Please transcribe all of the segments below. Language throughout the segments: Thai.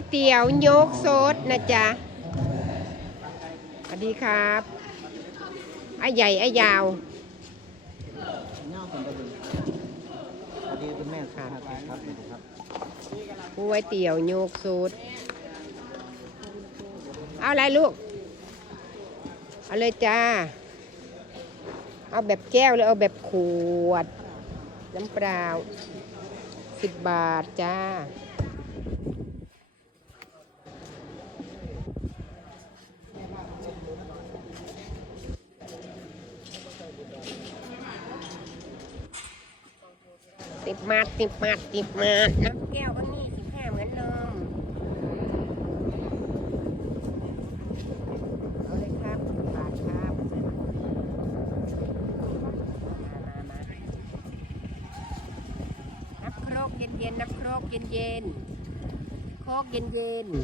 วยเตี๋ยวโยกโซดนะจ๊ะสวัสดีครับไอ้ใหญ่ไอ้ยาวเงาผมก็ดูสวัสดีคุณแม่ครับครับสวัสดีครับก๋วยเตี๋ยวโยกโซดเอาอะไรลูก เอาเลยจ้า เอาแบบแก้วหรือเอาแบบขวด น้ำเปล่าสิบบาทจ้า สิบมาทสิบมาทสิบมาทน้ำแก้วก็นี่สิบห้าเหมือนเดิมเอาเลยครับบาทครับมามามานับโครกเย็นๆนับโครกเย็นๆโครกเย็นๆ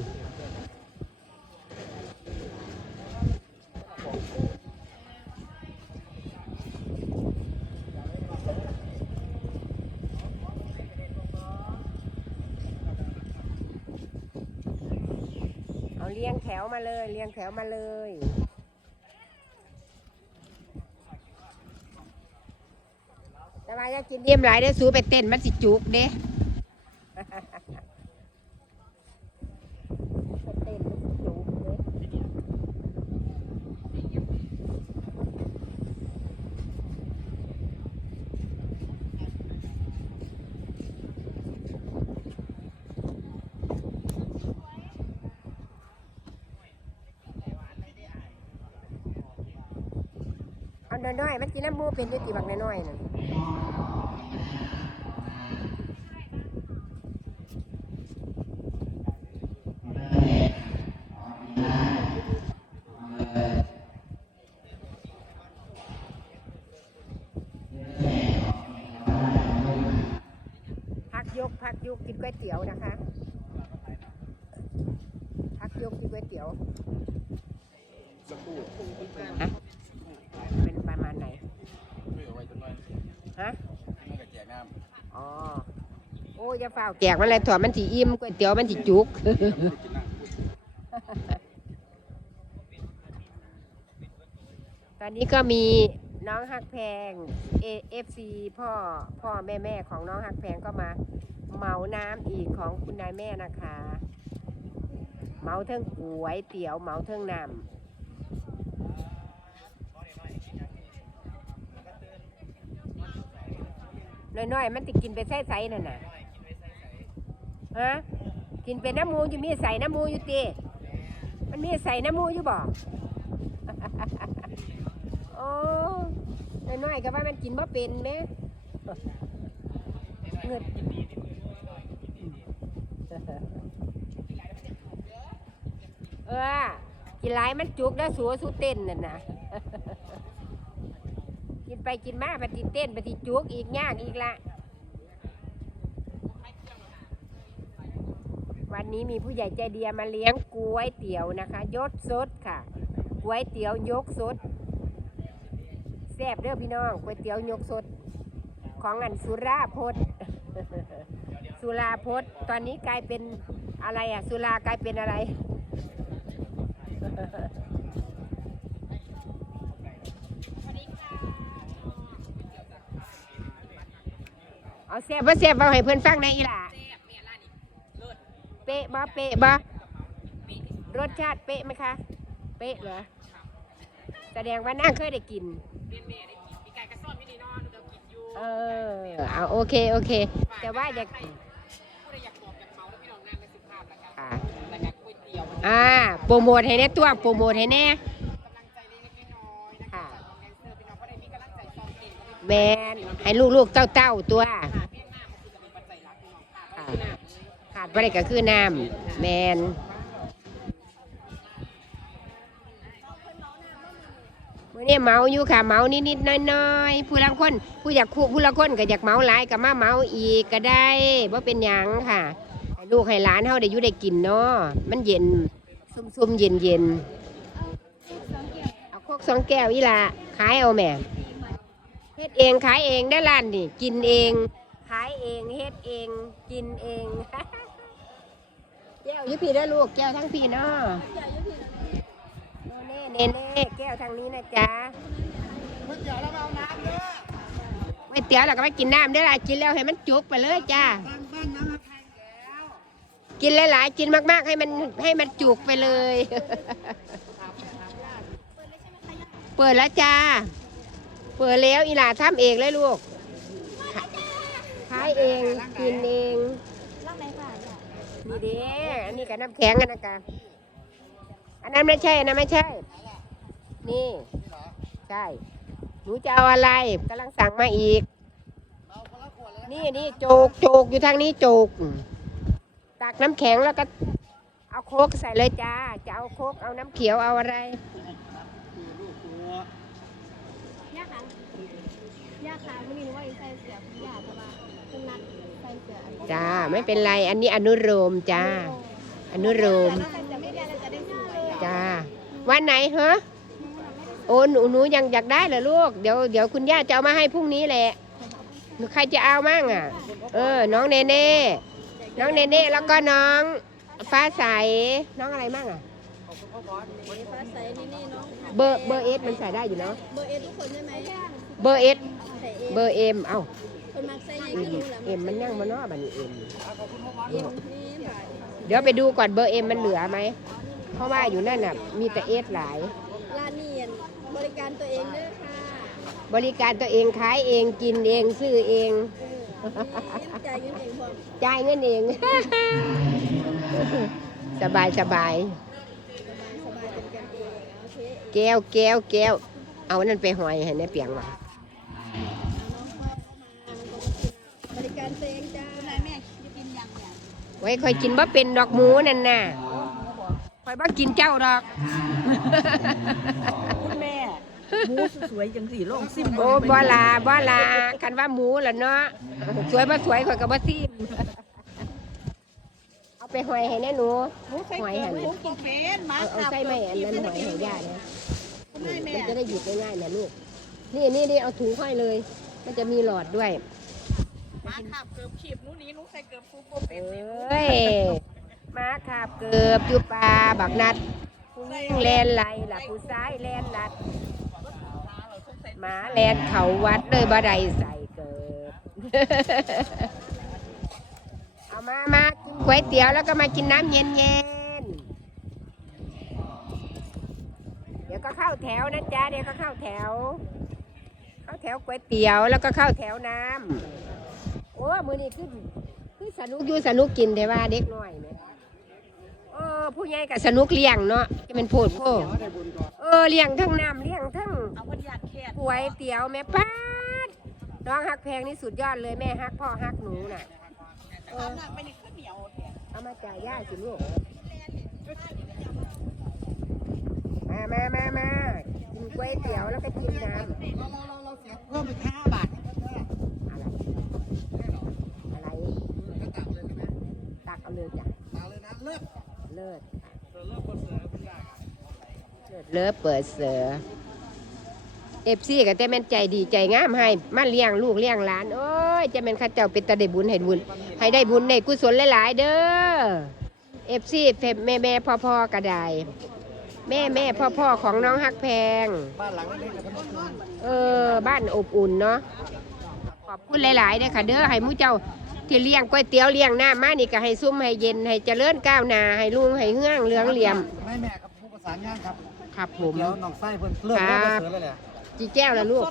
เอาเรียงแถว มาเลย เรียงแถวมาเลย แต่ว่าอยากกินเยี่ยมหลายได้อสูไปเต้นมันสิจุกเด้ ไปเต้นมันสิจุกเด้เอา น้อยๆมันกินน้ำมูเป็นด้วยตีบักน้อยๆนั่นพักยกพักยกกินก๋วยเตี๋ยวนะคะ พักยกกินก๋วยเตี๋ยว สักครู่ ฮะเป็นประมาณไหน ไม่เอาไว้จนน้อย ฮะ ไม่กระแจน้ อ๋อ โอ้ยจะเฝ้าแจกมันเลยถั่วมันสิอิ่มก๋วยเตี๋ยวมันสิจุก ตอนนี้ก็มีน้องฮักแพงเอฟซีพ่อพ่อแม่แม่ของน้องฮักแพงก็มาเหมาน้ำอีกของคุณนายแม่นะคะ เหมาเทิงก๋วยเตี๋ยวเหมาเทิงน้ำ น้อยๆ มันติกินไปใส่ใส่นั่นน่ะฮะกินเป็นน้ำมูอยู่มีใส่น้ำมูอยู่ตีมันมีใส่น้ำมูอยู่บ่โอ้น้อยๆก็ว่ามันกินบ่เป็นแหม่เงิดเออกินหลายมันจุกแล้วสัวสู้เต้นนั่นนะ กินไปกินมาปฏิเต้นปฏิจุกอีกย่างอีกละวันนี้มีผู้ใหญ่ใจเดียมาเลี้ยงก๋วยเตี๋ยวนะคะยศสดค่ะก๋วยเตี๋ยวยกสดแซ่บเด้อพี่น้องก๋วยเตี๋ยวยกสดของอันสุราพจน์สุราพจน์ตอนนี้กลายเป็นอะไรอะ สุรากลายเป็นอะไร เอาแซ่บว่าแซ่บเอาให้เพื่อนฟังในอยอีหล่ะเป๊ะบ่เป๊ะบ่รสชาติเป๊ะไหมคะ เป๊ะเหรอแสดงว่านั่งเคยได้กินเออเอาโอเคโอเค แต่ว่าอยากค่ะอ่าโปรโมทให้แน่ตัวโปรโมทให้แน่ค่ะแมนให้ลูกๆเต้าๆตัวค่ะ ขาดไปก็คือน้ำแมนมื่อนี้เมาอยู่ค่ะเมานิดๆน้อยๆผู้ลังคนผู้อยากคู่ผู้ละคนก็อยากเมาหลายก็มาเมาอีกก็ได้ว่าเป็นยังค่ะลูกให้หลานเฮาได้อยู่ได้กินเนาะมันเย็นซุ่มๆเย็นๆเอาโคกสองแก้วอีละขายเอาแม่เฮ็ดเองขายเองได้ร้านนี่กินเอง ขายเองเฮ็ดเองกินเองแก้ววอยุพีได้อลูกแก้วทั้งพี่เนาะเน่เน่เน่แก้วทางนี้นะจ๊ะก๋วยเตี๋ยวแล้วเอาน้ำเด้อก๋วยเตี๋ยวแล้วก็ไม่กินน้ำได้อละกินแล้วให้มันจุกไปเลยจ้ากินหลายๆกินมากๆให้มันให้มันจุกไปเลย เปิดแล้วจ้า เปิดแล้วอีหลาทำเองเลยลูก ขายเองกินเองนี่เด้อันนี้กับน้ำแข็งกันนะกะอันนั้นไม่ใช่อันนั้นไม่ใช่ นี่ใช่หนูจะเอาอะไรกำลังสั่งมาอีก นี่นี่โจกโจกอยู่ทางนี้โจกตักน้ำแข็งแล้วก็เอาโคกใส่เลยจ้า จะเอาโคกเอาน้ำเขียวเอาอะไรย่าค่ะย่าค่ะไม่รู้ว่าใส่เสือพี่ย่าแต่ว่าคุณนั ดใส่เสืออันนี้จ้าไม่เป็นไรอันนี้อนุโลมจ้า อนุโลมแล้วใส่เสือไม่ได้เราจะได้สวยจ้าวันไหนเหรอโอ้หนูหนูยังอยากได้เหรอลูกเดี๋ยวเดี๋ยวคุณย่าจะเอามาให้พรุ่งนี้แหละหนูใครจะเอามั่งอะ เออ น้องเนเน่น้องเนเน่แล้วก็น้อง ฟ้าใสน้องอะไรมั่งอะฟ้าใสนี่นี่น้องเบอร์เบอร์เอสมันใส่ได้อยู่เนาะเบอร์เอทุกคนใช่ไหมเบอร์เอสใส่เอเบอร์เอ็มเอ้า คนมักใส่ยังอืก็มรู้แหละเอ็มมันนั่งมาเนาะบัดนี้เอ็มเอ็มนี่ค่ะเดี๋ยวไปดูก่อนเบอร์เอ็มมันเหลือไหม เพราะว่าอยู่นั่นน่ะ มีแต่เอสหลาย ร้านเนียนบริการตัวเองเด้อค่ะบริการตัวเองขายเองกินเองซื้อเอง เออจ่ายเงินเองพร้อมจ่ายเงินเอง สบายสบายสบายเป็นกันเองโอเคแก้วแก้วแก้ว เอานั่นไปหอยให้ในเปียงว่ะ การตัวเองจ้าไหนแม่จะกินยังเนี่ยไว้คอยกินบ่เป็นดอกหมูนั่นน่ะคอยบ่กินเจ้าดอก คุณแม่หมูสวยๆจังสี่ลองซิมโอ้บ่ลาบ่ลาคันว่าหมูล่ะเนาะสวยบ่สวยข่อยก็บ่ซีมเอาไปหอยให้แน่หนูหมูใส่หอยเกลือหั่นหมูกินเป็นหมาเอาเอาขับใส่ไม้อันนั้นหอยให้ย่าเนี่ยคุณแม่แม่มันจะได้หยิบง่ายๆนะลูกนี่นี่นี่เอาถุงห้อยเลย มันจะมีหลอดด้วยห มาขับเกือบขีบนูหนี้นูใส่เกือบฟูโปเป็เอนเลย้ยมาขาบเกือบอยู่ปลาบักนัดผู้หญิงแลนไหลล่ะผู้ซ้ายแลนลัดหมาแลนเขาวัดเลยบ่ได้ใส่เกิบเอามามากินก๋วยเตี๋ยวแล้วก็มากินน้ำเย็นเย็นเดี๋ยวก็เข้าแถวนะจ๊ะเดี๋ยวก็เข้าแถว เข้าแถวก๋วยเตี๋ยวแล้วก็เข้าแถวน้ำ มือนี้ขึ้นคือสนุกอยู่สนุกกินแต่ว่าเด็กน้อยไหมเออผู้ใหญ่กับสนุกเลี้ยงเนาะจะเป็นโพดโพเออเลี้ยงทั้งน้ำเลี้ยงทั้งเอาพันยาดแค่ก๋วยเตี๋ยวแม่ป้าดน้องฮักแพงนี่สุดยอดเลยแม่ฮักพ่อฮักหนูน่ะเออหนักไปนี่ข้าวเหนียวแท้เอามาจ่ายย่าสิลูกมามามามากินก๋วยเตี๋ยวแล้วก็กินน้ำเพิ่มอีกห้าบาท อะไร อะไร ตัก เอาเลยจ้ะมาเลยนะเลิกเลิศเลิศเปิดเสือเอฟซีก็แต่แม่นใจดีใจงามให้มาเลี้ยงลูกเลี้ยงหลานโอ้ยจะเป็นข้าเจ้าเป็นตาได้บุญให้บุญ ให้ได้บุญในกุศลหลายๆเด้อเอฟซีแม่แม่พ่อพ่อก็ได้แม่แม่พ่อพ่อของน้องฮักแพง บ้านหลังเล็กๆกับพนเออบ้านอบอุ่นเนาะขอบคุณหลายๆเด้อค่ะ เด้อให้มูเจ้า ที่เลี้ยงก๋วยเตี๋ยวเลี้ยงน้ำมานี่ก็ให้ซุ่มให้เย็นให้เจริญก้าวหน้าให้ลุงให้เฮืองเหลืองเหลี่ยมแม่แม่ครับผู้ประสานงานครับครับผมเดี๋ยวน้องไส้เพิ่นเลิกเลิกเสือเลยแหละจีแก้วละลูก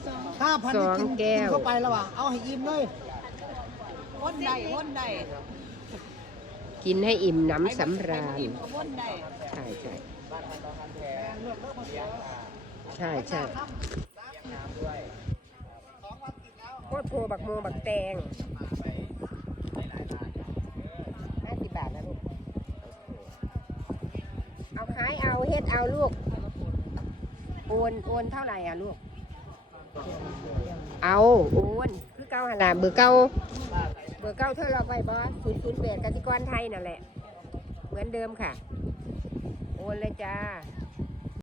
ห้าพันสองกินแก้วกินเข้าไปแล้วว่ะเอาให้อิ่มเลยวนได้วนได้กินให้อิ่มหน้ำสำราญอิ่มก็วนได้ใช่ใช่ใช่ใช่โคตรโพบักโมบักแตงห้าสิบบาทนะลูก เอาขายเอาเฮ็ดเอาลูก โอนโอนเท่าไหร่อะลูก เอาโอนคือเก้าขนาดเบอร์เก้าเบอร์เก้าเท่าเราไปบอสศูนย์ศูนย์แปดกสิกรไทยนั่นแหละ เหมือนเดิมค่ะ โอนเลยจ้า